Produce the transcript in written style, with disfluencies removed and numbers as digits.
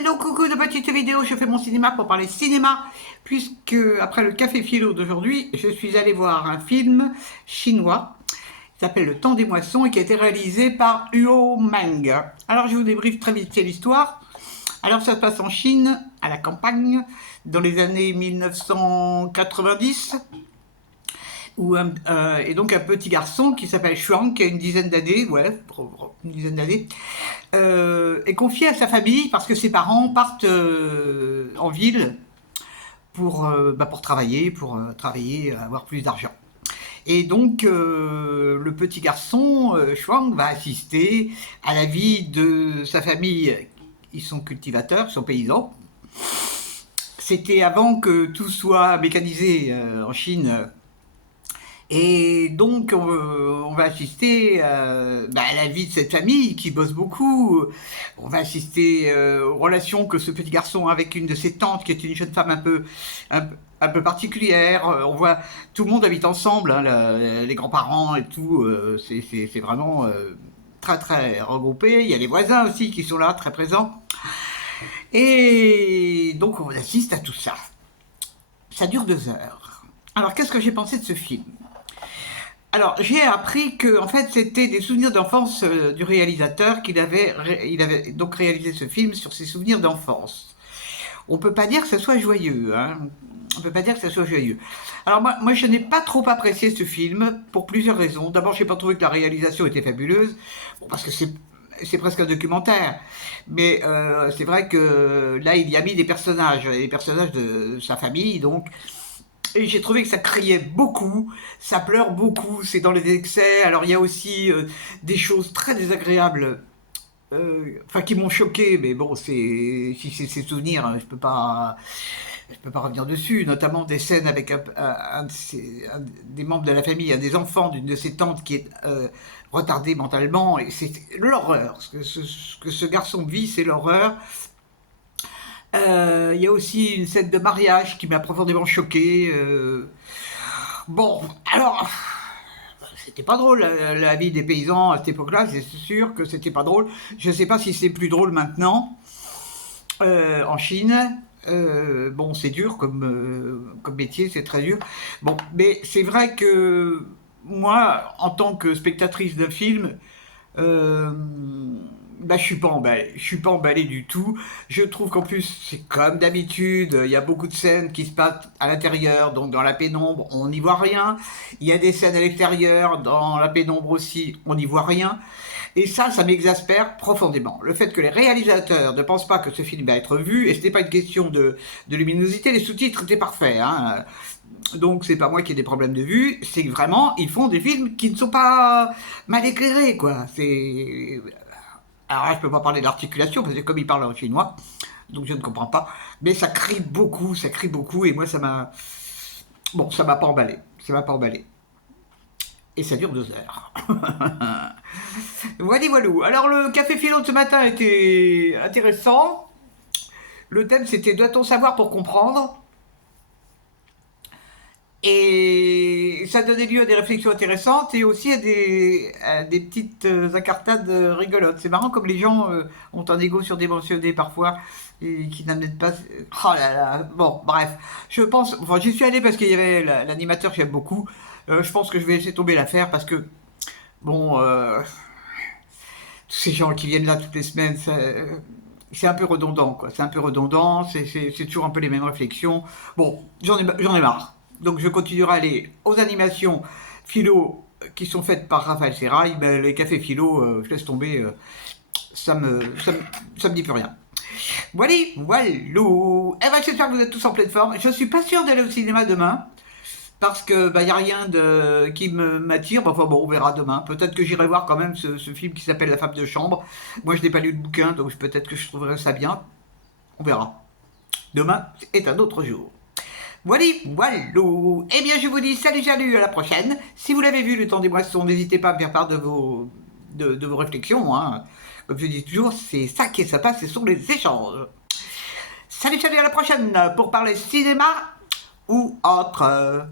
Hello, coucou de petite vidéo, je fais mon cinéma pour parler cinéma, puisque après le café philo d'aujourd'hui, je suis allée voir un film chinois qui s'appelle Le Temps des Moissons et qui a été réalisé par Huo Mang. Alors je vous débriefe très vite l'histoire. Alors ça se passe en Chine, à la campagne, dans les années 1990, et donc un petit garçon qui s'appelle Shuang, qui a une dizaine d'années, est confié à sa famille parce que ses parents partent en ville pour travailler, avoir plus d'argent. Et donc, le petit garçon, Shuang, va assister à la vie de sa famille. Ils sont cultivateurs, ils sont paysans. C'était avant que tout soit mécanisé en Chine. Et donc, on va assister à la vie de cette famille qui bosse beaucoup. On va assister aux relations que ce petit garçon a avec une de ses tantes, qui est une jeune femme un peu particulière. On voit tout le monde habite ensemble, hein, les grands-parents et tout. C'est vraiment très très regroupé. Il y a les voisins aussi qui sont là, très présents. Et donc, on assiste à tout ça. Ça dure 2 heures. Alors, qu'est-ce que j'ai pensé de ce film ? Alors, j'ai appris que, en fait, c'était des souvenirs d'enfance du réalisateur il avait donc réalisé ce film sur ses souvenirs d'enfance. On peut pas dire que ça soit joyeux, hein. On peut pas dire que ça soit joyeux. Alors moi je n'ai pas trop apprécié ce film pour plusieurs raisons. D'abord, j'ai pas trouvé que la réalisation était fabuleuse, bon, parce que c'est presque un documentaire. Mais c'est vrai que là, il y a mis les personnages de sa famille, donc. Et j'ai trouvé que ça criait beaucoup, ça pleure beaucoup, c'est dans les excès. Alors il y a aussi des choses très désagréables, qui m'ont choqué, mais bon, si c'est ses souvenirs, hein, je peux pas revenir dessus. Notamment des scènes avec un des membres de la famille, un des enfants d'une de ses tantes qui est retardé mentalement, et c'est l'horreur. Ce que ce garçon vit, c'est l'horreur. Il y a aussi une scène de mariage qui m'a profondément choqué. Bon, alors, c'était pas drôle la vie des paysans à cette époque-là, c'est sûr que c'était pas drôle. Je sais pas si c'est plus drôle maintenant, en Chine. Bon, c'est dur comme métier, c'est très dur. Bon, mais c'est vrai que moi, en tant que spectatrice d'un film, je suis pas emballé. Je suis pas emballé du tout. Je trouve qu'en plus, c'est comme d'habitude, il y a beaucoup de scènes qui se passent à l'intérieur, donc dans la pénombre, on n'y voit rien. Il y a des scènes à l'extérieur, dans la pénombre aussi, on n'y voit rien. Et ça m'exaspère profondément. Le fait que les réalisateurs ne pensent pas que ce film va être vu, et ce n'est pas une question de luminosité, les sous-titres étaient parfaits, hein. Donc c'est pas moi qui ai des problèmes de vue, c'est que vraiment ils font des films qui ne sont pas mal éclairés, quoi. Alors là, je peux pas parler d'articulation parce que comme ils parlent en chinois, donc je ne comprends pas. Mais ça crie beaucoup, et moi ça m'a pas emballé, Et ça dure 2 heures. Voilà. Alors le café philo de ce matin était intéressant. Le thème c'était doit-on savoir pour comprendre ? Et ça donnait lieu à des réflexions intéressantes et aussi à des petites incartades rigolotes. C'est marrant comme les gens ont un ego surdimensionné parfois et qui n'amènent pas. Oh là là. Bon, bref. J'y suis allé parce qu'il y avait l'animateur que j'aime beaucoup. Je pense que je vais laisser tomber l'affaire parce que, bon, tous ces gens qui viennent là toutes les semaines, c'est un peu redondant, quoi. C'est un peu redondant, c'est toujours un peu les mêmes réflexions. Bon, j'en ai marre. Donc je continuerai à aller aux animations philo qui sont faites par Raphaël Serrail. Ben, les cafés philo, je laisse tomber, ça me dit plus rien. Voilà. Eh ben, j'espère que vous êtes tous en pleine forme. Je suis pas sûr d'aller au cinéma demain parce que y a rien qui m'attire. Enfin bon, on verra demain. Peut-être que j'irai voir quand même ce film qui s'appelle La femme de chambre. Moi, je n'ai pas lu le bouquin, donc peut-être que je trouverai ça bien. On verra. Demain est un autre jour. Voilà. Eh bien, je vous dis salut, à la prochaine. Si vous l'avez vu, Le Temps des Moissons, n'hésitez pas à me faire part de vos réflexions, hein. Comme je dis toujours, c'est ça qui est sympa, ce sont les échanges. Salut, à la prochaine pour parler cinéma ou autre.